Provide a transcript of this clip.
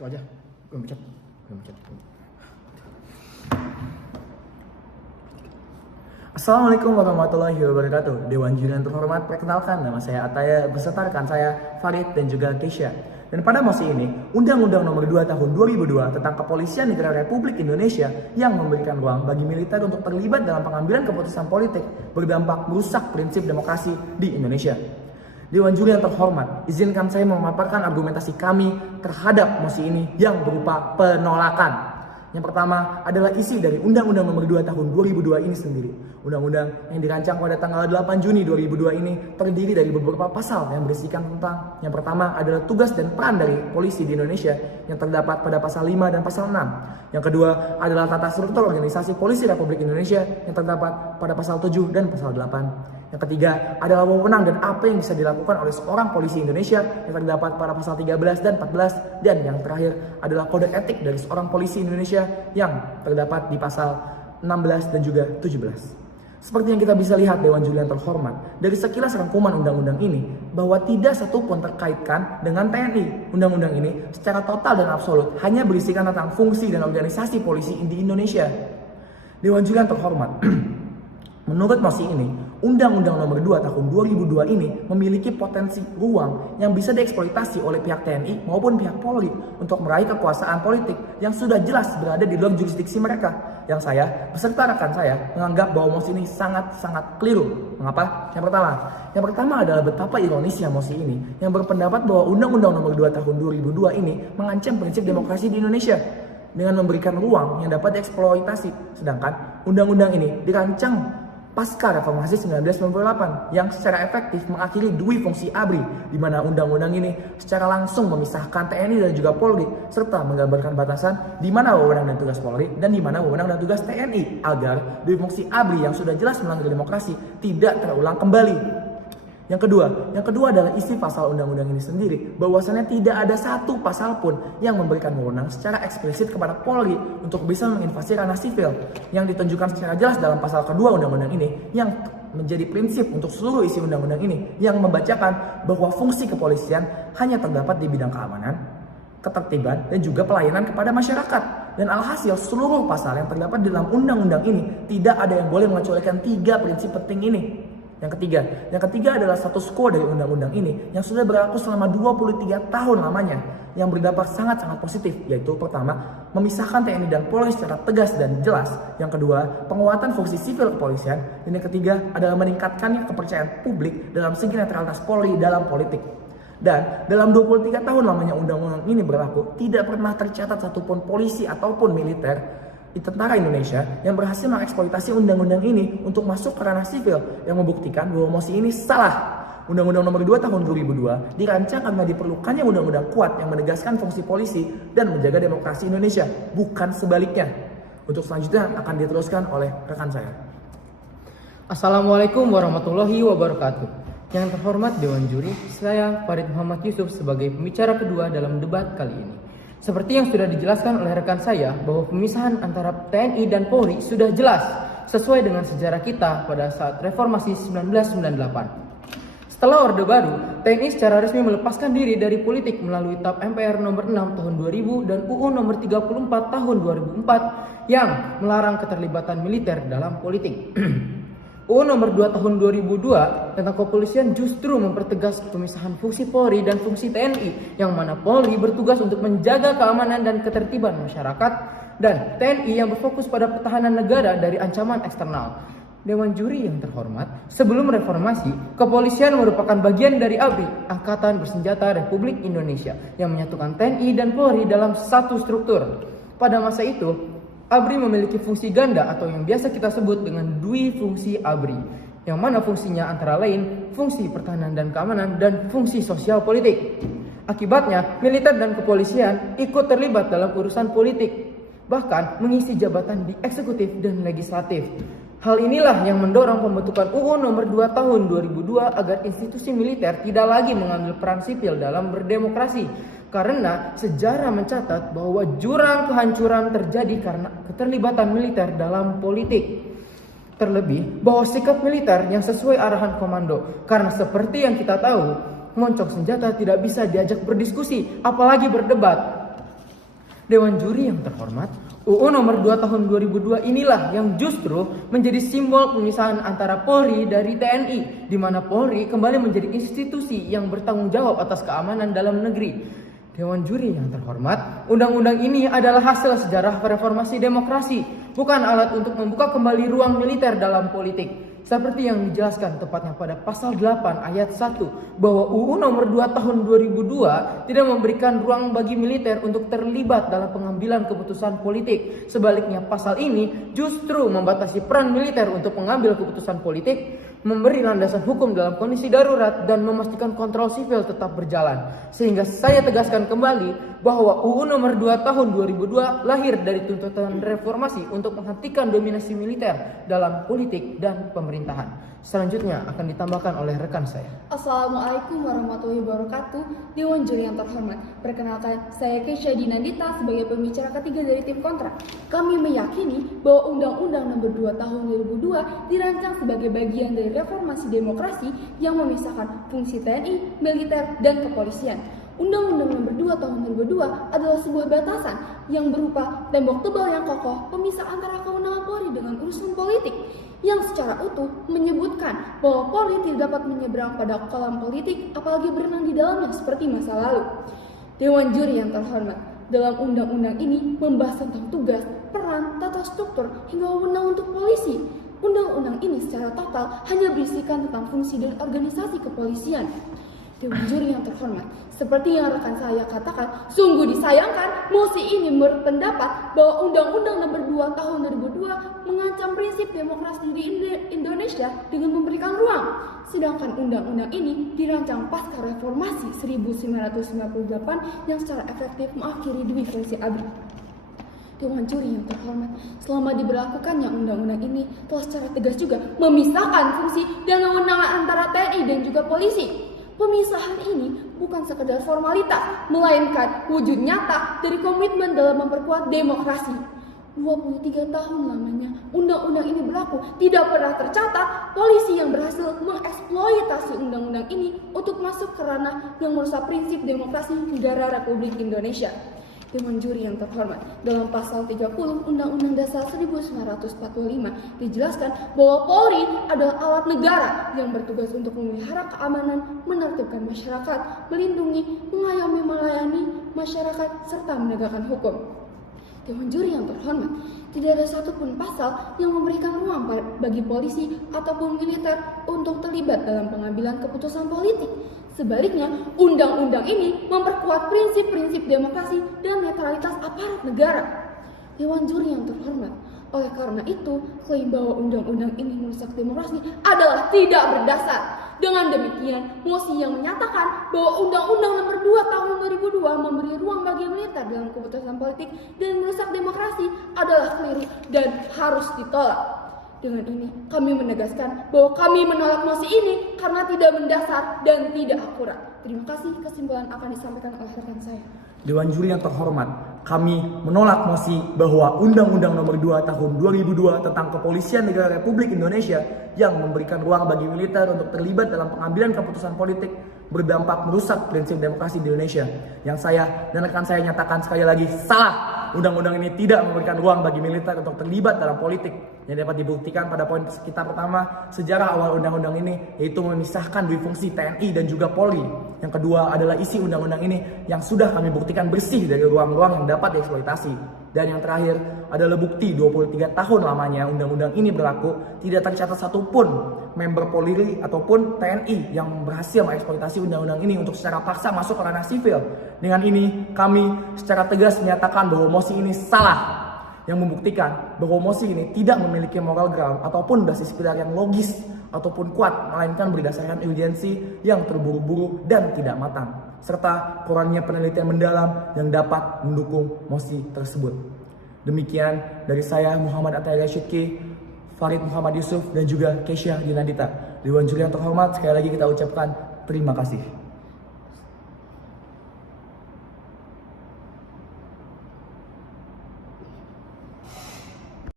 Itu aja. Gue mencet. Assalamualaikum warahmatullahi wabarakatuh. Dewan Juri yang terhormat, perkenalkan nama saya Ataya beserta rekan saya Farid dan juga Keisha. Dan pada mosi ini, Undang-Undang Nomor 2 Tahun 2002 tentang Kepolisian Negara Republik Indonesia yang memberikan ruang bagi militer untuk terlibat dalam pengambilan keputusan politik berdampak merusak prinsip demokrasi di Indonesia. Dewan Juri yang terhormat, izinkan saya memaparkan argumentasi kami terhadap mosi ini yang berupa penolakan. Yang pertama adalah isi dari Undang-Undang Nomor 2 Tahun 2002 ini sendiri. Undang-undang yang dirancang pada tanggal 8 Juni 2002 ini terdiri dari beberapa pasal yang berisikan tentang yang pertama adalah tugas dan peran dari polisi di Indonesia yang terdapat pada pasal 5 dan pasal 6. Yang kedua adalah tata struktur organisasi polisi Republik Indonesia yang terdapat pada pasal 7 dan pasal 8. Yang ketiga adalah wewenang dan apa yang bisa dilakukan oleh seorang polisi Indonesia yang terdapat pada pasal 13 dan 14. Dan yang terakhir adalah kode etik dari seorang polisi Indonesia yang terdapat di pasal 16 dan juga 17. Seperti yang kita bisa lihat Dewan Juri yang terhormat, dari sekilas rangkuman undang-undang ini, bahwa tidak satu pun terkaitkan dengan TNI. Undang-undang ini secara total dan absolut hanya berisikan tentang fungsi dan organisasi polisi di Indonesia. Dewan Juri yang terhormat, menurut mosi ini, Undang-Undang Nomor 2 Tahun 2002 ini memiliki potensi ruang yang bisa dieksploitasi oleh pihak TNI maupun pihak Polri untuk meraih kekuasaan politik yang sudah jelas berada di luar jurisdiksi mereka. Yang saya beserta rekan saya menganggap bahwa mosi ini sangat-sangat keliru. Mengapa? Yang pertama adalah betapa ironisnya mosi ini yang berpendapat bahwa Undang-Undang Nomor 2 Tahun 2002 ini mengancam prinsip demokrasi di Indonesia dengan memberikan ruang yang dapat dieksploitasi. Sedangkan undang-undang ini dirancang pasca reformasi 1998 yang secara efektif mengakhiri dui fungsi ABRI, di mana undang-undang ini secara langsung memisahkan TNI dan juga Polri serta menggambarkan batasan di mana wewenang dan tugas Polri dan di mana wewenang dan tugas TNI agar dui fungsi ABRI yang sudah jelas melanggar demokrasi tidak terulang kembali. Yang kedua adalah isi pasal undang-undang ini sendiri, bahwasannya tidak ada satu pasal pun yang memberikan wewenang secara eksplisit kepada Polri untuk bisa menginvasi ranah sipil yang ditunjukkan secara jelas dalam pasal kedua undang-undang ini yang menjadi prinsip untuk seluruh isi undang-undang ini yang membacakan bahwa fungsi kepolisian hanya terdapat di bidang keamanan, ketertiban, dan juga pelayanan kepada masyarakat. Dan alhasil seluruh pasal yang terdapat dalam undang-undang ini tidak ada yang boleh mengecualikan tiga prinsip penting ini. Yang ketiga adalah status quo dari undang-undang ini yang sudah berlaku selama 23 tahun lamanya yang berdampak sangat-sangat positif, yaitu pertama, memisahkan TNI dan Polri secara tegas dan jelas. Yang kedua, penguatan fungsi sipil kepolisian. Dan yang ketiga adalah meningkatkan kepercayaan publik dalam segi netralitas Polri dalam politik. Dan dalam 23 tahun lamanya undang-undang ini berlaku, tidak pernah tercatat satupun polisi ataupun militer di tentara Indonesia yang berhasil mengeksploitasi undang-undang ini untuk masuk ke ranah sipil, yang membuktikan bahwa mosi ini salah. Undang-Undang Nomor 2 Tahun 2002 dirancang karena diperlukannya undang-undang kuat yang menegaskan fungsi polisi dan menjaga demokrasi Indonesia, bukan sebaliknya. Untuk selanjutnya akan diteruskan oleh rekan saya. Assalamualaikum warahmatullahi wabarakatuh. Yang terhormat Dewan Juri, saya Farid Muhammad Yusuf sebagai pembicara kedua dalam debat kali ini. Seperti yang sudah dijelaskan oleh rekan saya bahwa pemisahan antara TNI dan Polri sudah jelas sesuai dengan sejarah kita pada saat reformasi 1998. Setelah Orde Baru, TNI secara resmi melepaskan diri dari politik melalui TAP MPR nomor 6 tahun 2000 dan UU nomor 34 tahun 2004 yang melarang keterlibatan militer dalam politik. UU nomor 2 tahun 2002 tentang kepolisian justru mempertegas pemisahan fungsi Polri dan fungsi TNI, yang mana Polri bertugas untuk menjaga keamanan dan ketertiban masyarakat dan TNI yang berfokus pada pertahanan negara dari ancaman eksternal. Dewan Juri yang terhormat, sebelum reformasi, kepolisian merupakan bagian dari ABRI, Angkatan Bersenjata Republik Indonesia, yang menyatukan TNI dan Polri dalam satu struktur. Pada masa itu, ABRI memiliki fungsi ganda atau yang biasa kita sebut dengan dui fungsi ABRI, yang mana fungsinya antara lain fungsi pertahanan dan keamanan dan fungsi sosial politik. Akibatnya, militer dan kepolisian ikut terlibat dalam urusan politik, bahkan mengisi jabatan di eksekutif dan legislatif. Hal inilah yang mendorong pembentukan UU nomor 2 tahun 2002 agar institusi militer tidak lagi mengambil peran sipil dalam berdemokrasi, karena sejarah mencatat bahwa jurang kehancuran terjadi karena keterlibatan militer dalam politik. Terlebih bahwa sikap militer yang sesuai arahan komando, karena seperti yang kita tahu, moncong senjata tidak bisa diajak berdiskusi apalagi berdebat. Dewan Juri yang terhormat, UU nomor 2 tahun 2002 inilah yang justru menjadi simbol pemisahan antara Polri dari TNI, di mana Polri kembali menjadi institusi yang bertanggung jawab atas keamanan dalam negeri. Dewan Juri yang terhormat, undang-undang ini adalah hasil sejarah reformasi demokrasi, bukan alat untuk membuka kembali ruang militer dalam politik. Seperti yang dijelaskan tepatnya pada pasal 8 ayat 1 bahwa UU nomor 2 tahun 2002 tidak memberikan ruang bagi militer untuk terlibat dalam pengambilan keputusan politik. Sebaliknya pasal ini justru membatasi peran militer untuk mengambil keputusan politik, memberi landasan hukum dalam kondisi darurat dan memastikan kontrol sipil tetap berjalan. Sehingga saya tegaskan kembali bahwa UU nomor 2 tahun 2002 lahir dari tuntutan reformasi untuk menghentikan dominasi militer dalam politik dan pemerintahan. Selanjutnya akan ditambahkan oleh rekan saya. Assalamualaikum warahmatullahi wabarakatuh. Dewan Juri yang terhormat, perkenalkan saya Keisha Dinandita sebagai pembicara ketiga dari tim kontra. Kami meyakini bahwa Undang-Undang Nomor 2 Tahun 2002 dirancang sebagai bagian dari reformasi demokrasi yang memisahkan fungsi TNI, militer, dan kepolisian. Undang-Undang Nomor 2 Tahun 2002 adalah sebuah batasan yang berupa tembok tebal yang kokoh pemisah antara kewenangan Polri dengan urusan politik, yang secara utuh menyebutkan bahwa Polri tidak dapat menyeberang pada kolam politik apalagi berenang di dalamnya seperti masa lalu. Dewan Juri yang terhormat, dalam undang-undang ini membahas tentang tugas, peran, tata struktur, hingga wewenang untuk polisi. Undang-undang ini secara total hanya berisikan tentang fungsi dan organisasi kepolisian. Dewan Juri yang terhormat, seperti yang rekan saya katakan, sungguh disayangkan mosi ini berpendapat bahwa Undang-Undang Nomor 2 Tahun 2002 mengancam prinsip demokrasi di Indonesia dengan memberikan ruang. Sedangkan undang-undang ini dirancang pasca reformasi 1998 yang secara efektif mengakhiri demi fungsi ABRI. Dewan Juri yang terhormat, selama diberlakukannya undang-undang ini telah secara tegas juga memisahkan fungsi dan kewenangan antara TNI dan juga polisi. Pemisahan ini bukan sekedar formalitas, melainkan wujud nyata dari komitmen dalam memperkuat demokrasi. 23 tahun lamanya undang-undang ini berlaku, tidak pernah tercatat polisi yang berhasil mengeksploitasi undang-undang ini untuk masuk ke ranah yang merusak prinsip demokrasi negara Republik Indonesia. Dewan Juri yang terhormat, dalam pasal 30 Undang-Undang Dasar 1945 dijelaskan bahwa Polri adalah alat negara yang bertugas untuk memelihara keamanan, menertibkan masyarakat, melindungi, mengayomi, melayani masyarakat, serta menegakkan hukum. Dewan Juri yang terhormat, tidak ada satupun pasal yang memberikan ruang bagi polisi ataupun militer untuk terlibat dalam pengambilan keputusan politik. Sebaliknya, undang-undang ini memperkuat prinsip-prinsip demokrasi dan netralitas aparat negara. Dewan Juri yang terhormat, oleh karena itu, klaim bahwa undang-undang ini merusak demokrasi adalah tidak berdasar. Dengan demikian, mosi yang menyatakan bahwa Undang-Undang Nomor 2 Tahun 2002 memberi ruang bagi militer dalam keputusan politik dan merusak demokrasi adalah keliru dan harus ditolak. Dengan ini, kami menegaskan bahwa kami menolak mosi ini karena tidak mendasar dan tidak akurat. Terima kasih, kesimpulan akan disampaikan oleh rekan saya. Dewan Juri yang terhormat, kami menolak mosi bahwa Undang-Undang Nomor 2 Tahun 2002 tentang Kepolisian Negara Republik Indonesia yang memberikan ruang bagi militer untuk terlibat dalam pengambilan keputusan politik berdampak merusak prinsip demokrasi di Indonesia. Yang saya dan rekan saya nyatakan sekali lagi salah. Undang-undang ini tidak memberikan ruang bagi militer untuk terlibat dalam politik. Yang dapat dibuktikan pada poin kita pertama, sejarah awal undang-undang ini yaitu memisahkan dua fungsi TNI dan juga Polri. Yang kedua adalah isi undang-undang ini yang sudah kami buktikan bersih dari ruang-ruang yang dapat dieksploitasi. Dan yang terakhir adalah bukti 23 tahun lamanya undang-undang ini berlaku, tidak tercatat satupun member Polri ataupun TNI yang berhasil mengeksploitasi undang-undang ini untuk secara paksa masuk ke ranah sipil. Dengan ini kami secara tegas menyatakan bahwa mosi ini salah, yang membuktikan bahwa mosi ini tidak memiliki moral ground ataupun basis pilar yang logis ataupun kuat, melainkan berdasarkan urgensi yang terburu-buru dan tidak matang, serta kurangnya penelitian mendalam yang dapat mendukung mosi tersebut. Demikian dari saya, Muhammad Atayah Syidki, Farid Muhammad Yusuf, dan juga Keisha Dinandita. Dewan Juri yang terhormat, sekali lagi kita ucapkan terima kasih.